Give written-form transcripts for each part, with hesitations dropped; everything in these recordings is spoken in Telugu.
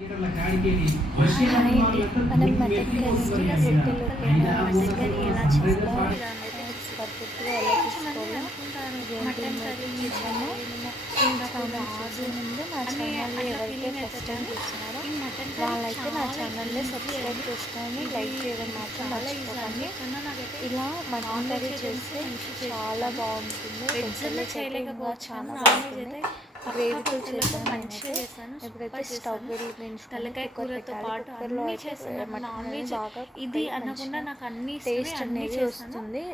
మనం మటన్ కర్రీ ఎలా చేసుకోవాలి, పర్ఫెక్ట్గా ఎలా చేసుకోవాలో మటన్ కర్రీ ముందు నా ఛానల్ ఎవరైతే ఫస్ట్ టైం చూస్తున్నారో వాళ్ళైతే నా ఛానల్ని సబ్స్క్రైబ్ చేసుకొని లైక్ చేయడం మాత్రం మర్చిపోకండి. ఇలా మటన్ కర్రీ చేస్తే చాలా బాగుంటుంది. వెజ్లో చేయలేకపోవచ్చు, చాలా బాగుంటుంది. గ్రేవీతో చేసాను, మంచిగా చేశాను. ఎప్పుడైతే స్టవ్ వెలిగించుకొని కూరతో పాటు అన్నీ చేస్తాను. నాన్ వెజ్ ఇది అనకుండా నాకు అన్ని టేస్ట్ అనేది వస్తుంది.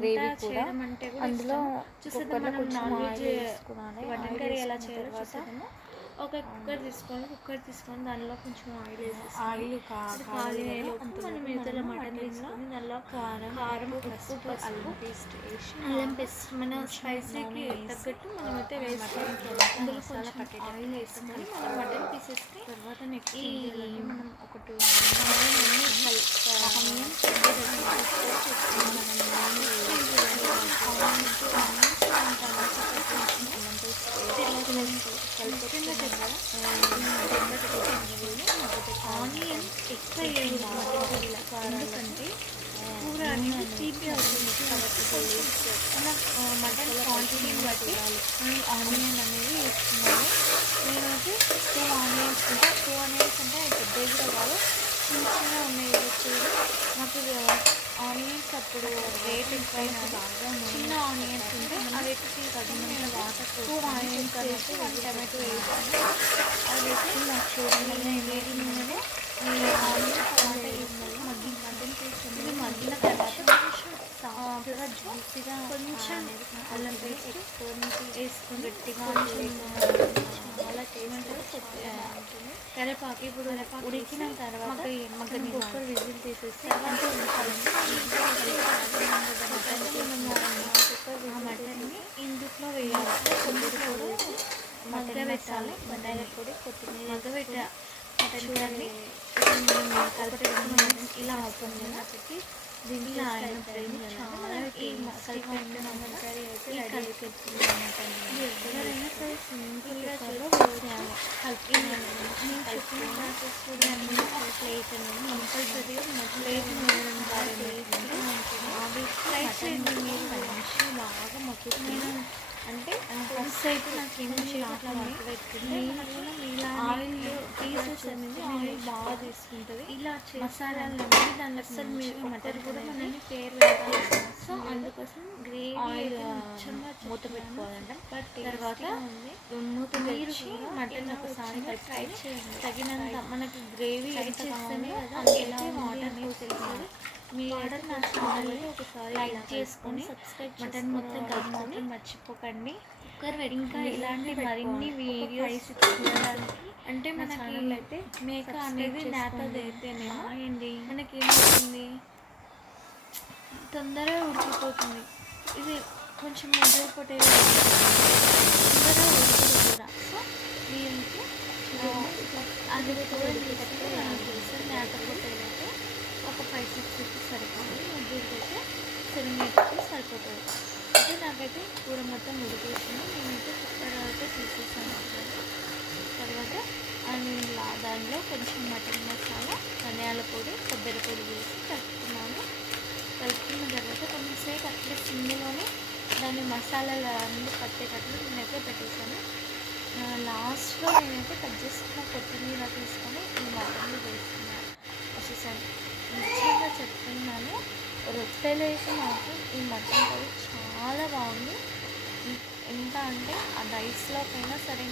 గ్రేవీ కూడా అందులో కుక్కర్లో కొంచెం ఆయిల్ వేసుకున్నాను. మటన్ కర్రీ ఎలా చేయాలో చూసాను. ఒక కుక్కర్ తీసుకొని దానిలో కొంచెం ఆయిల్ వేసేసి ఆయిల్ కాలిలోపు మనం మిగతా మటన్ తీసుకొని దానిలో కారం ఉప్పు అల్లం పేస్ట్ వేసి అల్లం పేస్ట్ మన స్పైసీకి తగ్గట్టు మనమైతే వేసుకొని అందులో కొంచెం ఆయిల్ వేసుకొని మనం మటన్ పీసెస్కి తర్వాత నెక్స్ట్ మనం ఒక 2 ఆనియన్ ఎక్కువ ఎందుకంటే కూర అనేది తీపి అవుతుంది కాబట్టి మన మటన్ క్వాంటిటీని బట్టి ఆనియన్ అనేది వేసుకున్నాను. నేనైతే 2 ఆనియన్స్ అంటే పెద్దవి కూడా కాదు, చిన్నగా ఉన్నాయి. వచ్చేది నాకు ఆనియన్స్ అప్పుడు రేట్ ఎక్కువైనా చిన్న ఆనియన్స్ ఉంటే అవిటికి తగినంత వాటర్ 2 ఆనియన్స్ వేసి 1 టమాటో వేసాను. అది వేసి నాకు చూడండి వేడి నూనెలో ఆనియన్స్ టమాటో వేసి ఇది మగ్గిన తర్వాత సాఫ్ట్గా జ్యూసీగా కొంచెం అల్లం పేస్ట్ వేసుకొని గట్టిగా చాలా టేస్ట్ కరివేపాకు ఇప్పుడు ఉడికిన తర్వాత కుక్కర్ విజిల్ తీసేసి మటన్ని ఇందులో వేయాలి. కొద్దిగా మగ్గ పెట్టాలి. ధనియాల పొడి, కొత్తిమీర మగ్గబెట్ట మటన్ ఇలా అవుతుంది కాబట్టి దీంట్లో అయినప్పుడు చాలా ఈ మసాలా మటన్ కర్రీ అయితే రెడీ అయిపోతుంది. ఎవరైనా సరే సింపుల్గా చేయాలి. ప్లేట్ అనేది కంపల్సరీగా ప్లేట్ ఫ్రై చేయండి. మీరు మంచి బాగా మగ్గుతున్నాను అంటే ఫస్ట్ అయితే నాకు ఏమేమి అట్లా మగ్గ పెట్టుకుంటే ఆయిల్ పీసెస్ అనేది ఆయిల్ బాగా తీసుకుంటుంది. ఇలా మసాలాలు అనేది దానిలో అసలు మీరు మటన్ కూడా మనల్ని పేరు పెట్టాలి. సో అందుకోసం గ్రేవీ ఆయిల్ మూత పెట్టుకోవాలంట. తర్వాత మూత పెట్టి మటన్ ఒకసారి ఫ్రై చేయండి. తగినంత మనకి గ్రేవీ ఎంత కావాలో ఎలా వాటర్ తెలుస్తుంది. మీ ఆర్డర్ నా ఛానల్ని ఒకసారి లైక్ చేసుకొని మటన్ మొత్తం కలుపుకొని మర్చిపోకండి. ఇంకా ఇలాంటి మరిన్ని వీడియోస్ చూడడానికి అంటే మన ఛానల్ అయితే మేక అనేది నేతది అయితేనేమో అండి మనకి ఏమవుతుంది, తొందరగా ఉడికిపోతుంది. ఇది కొంచెం మెదడు పొటేలో తొందరగా ఉడుకుతుంది కూడా. సో దీనికి అది కూడా చేస్తే నేత పొటేలో అయితే ఒక 5-6 రూపీస్ సరిపోతుంది. ముగ్గురికి అయితే 7-8 రూపీస్ సరిపోతుంది. అయితే నాకైతే కూర మొత్తం ఉడికేసింది. నేనైతే కుక్కర్ అయితే తీసేసాను. తర్వాత దానిలో కొంచెం మటన్ మసాలా, ధనియాల పొడి, కొబ్బరి పొడి వేసి కలుపుకున్నాను. కలుపుకున్న తర్వాత కొంచెం సేపు అట్లే సిమ్లోనే దాని మసాలాలు అన్నీ పట్టేటట్లు నేనైతే పెట్టేసాను. లాస్ట్లో నేనైతే కట్ చేసుకున్న కొత్తిమీర తీసుకొని ఈ మటన్లో వేసేసాను. నిజంగా చెప్తున్నాను, రొట్టెలు వేసి మాత్రం ఈ మటన్ కర్రీ చాలా బాగుంది. ఎంత అంటే ఆ రైస్లోకైనా సరే,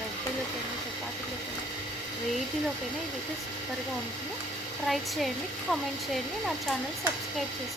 రొట్టెలోకైనా, చపాతీలోకైనా, వేటిలోకైనా ఇదైతే సూపర్గా ఉంటుంది. ట్రై చేయండి, కామెంట్ చేయండి, నా ఛానల్ సబ్స్క్రైబ్ చేసుకోండి.